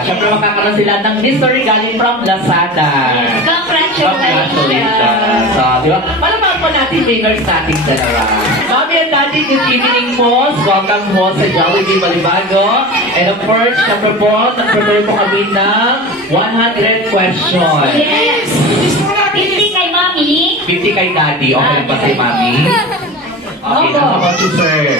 Siyempre makakaroon sila ng mystery galing from Lazada. Yes, congratulations! So, di ba? Malaman po natin winners natin dalawa. Mami and Daddy, good evening po. Welcome po sa Jollibee Balibago. And of course, siyempre po, nag-prepare po kami ng 100 questions. Yes! 50 kay Mami. 50 kay Daddy. Okay lang ba si Mami? Okay, how about you, sir?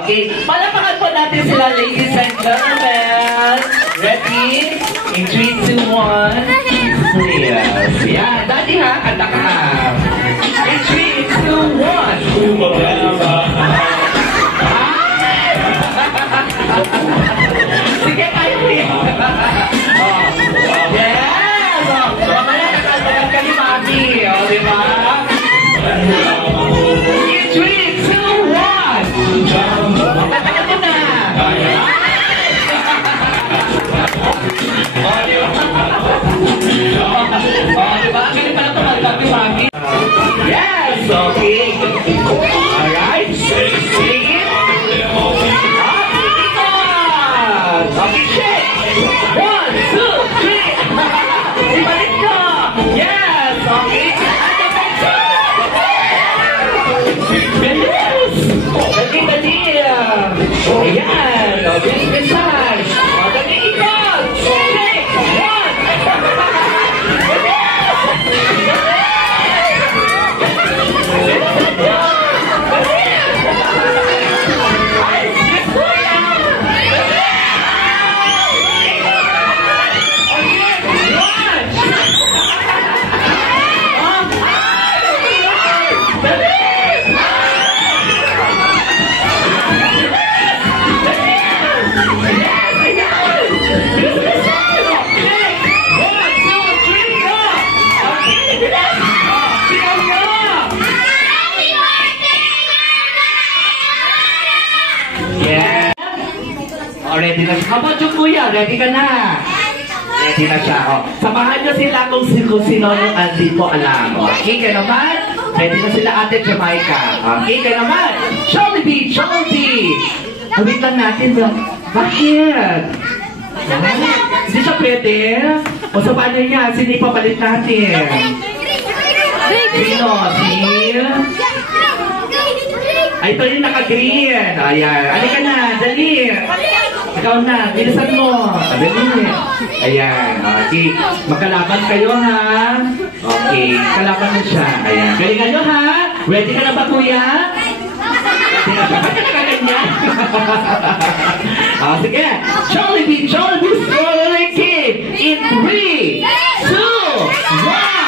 Okay, palapakan po natin sila, ladies and gentlemen. Ready? In 3, 2, 1. Please. Yeah, Daddy ha, kanta ka. In 3, 2, 1. Sige, kayo rin. Yes! Mamaya nakatagal ka ni Mami. O, di ba? In 3, 2, 1. Katagal mo na. O, di ba? Kaya pala ito malagap ni Mami. Yes! Okay. Alright. Sing it. Okay, shake. 1, 2, 3. Ibalik ko. Yes! Okay. Bilis! Dali-dali. Ayan. Bilis massage. Dali ikot. Shake. 1. Ready na siya. How about you, kuya? Ready ka na? Ready na siya. Oh. Samahan niyo sila kung sino yung hindi po alam. Okay ka naman? Ready na sila ate Jamaica. Okay ka naman? Jollibee! Jollibee! Hawit lang natin. Bakit? Hindi siya pwede? O sa paano niya? Sino ipapalit natin? Sino? Ay, ito yung naka-green. Ayan. Alika na. Dali. Ikaw na. Bilisan mo. Dali. Ayan. Okay. Magkalaban kayo, ha? Okay. Kalaban mo siya. Ayan. Galingan nyo, ha? Ready ka na ba, kuya? Ready na siya. Ba't ka nakaganyan? Sige. Jollibee! Jollibee Strawberry Cake! In 3, 2, 1.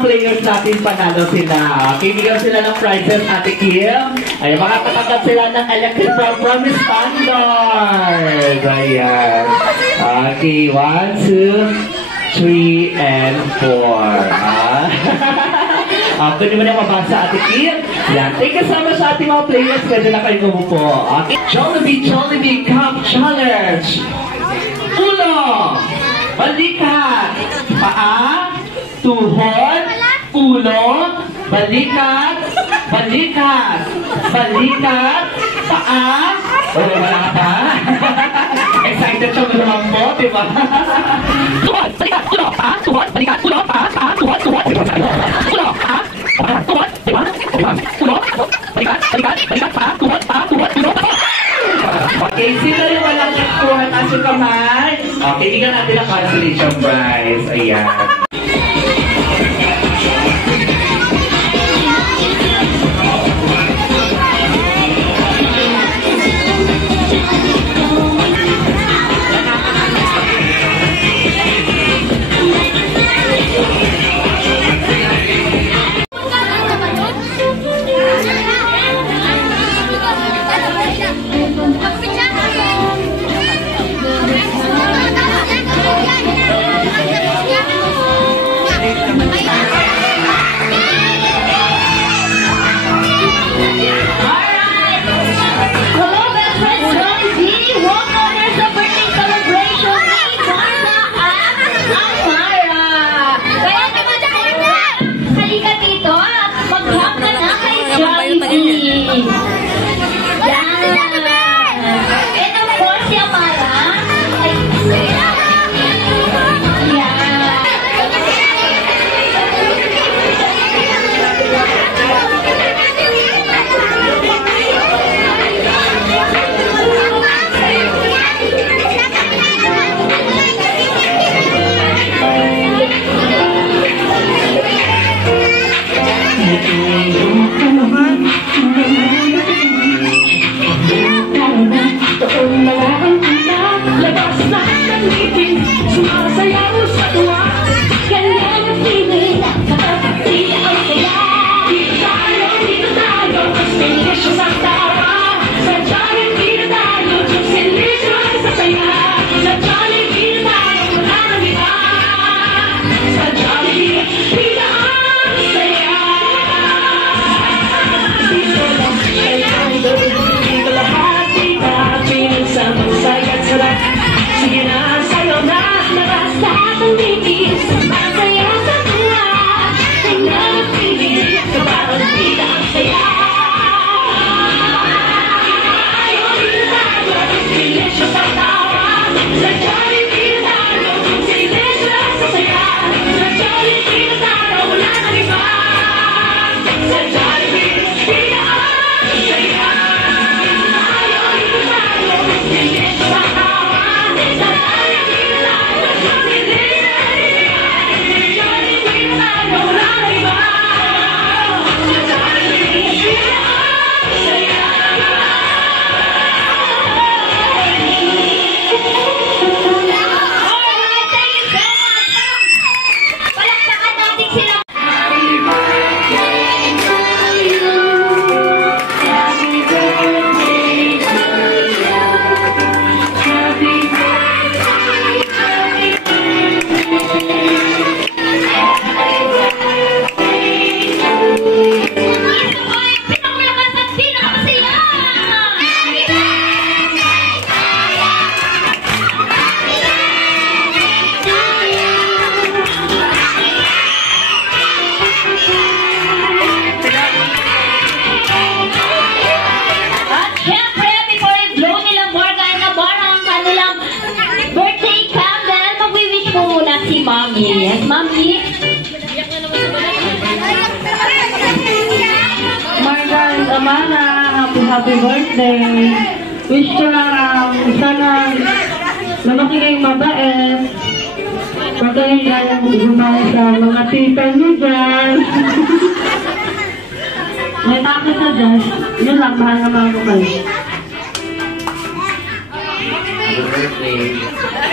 players natin panalo sila. Okay, bigyan sila ng prizes, Ate Kim. Ay, makakatanggap sila ng electric fan from Standard. Ayan. Okay, 1, 2, 3, and 4. Pwede mo na mabasa, Ate Kim. Yan. Thank you so much sa ating mga players. Pwede na kayo gumupo. Okay. Jollibee Cup Challenge. Ulo. Balikat. Paa. Tuhod. Ulo. Balikat. Balikat. Balikat. Paa. Wala ka pa. Excited siya naman po, diba? Tuhod. Balikat. Ulo. Paa. Tuhod. Balikat. Ulo. Paa. Paa. Tuhod. Tuhod. Ulo. Paa. Tuhod, diba? Diba? Ulo, balikat, balikat, balikat, pa, tuhod, ulo, pa. Okay, sino yung walang kuha na sa kamay? Okay, bigyan natin ang consolation prize. Ayan. Yes, Mami. Margan, Amara, happy birthday. Wish ko lang sana lumaki kayong mabait. Huwag kayong galang gumaya sa mga tita niyo dyan. May takot na dyan. Yun lang, mahal na mahal ko kayo. Happy birthday.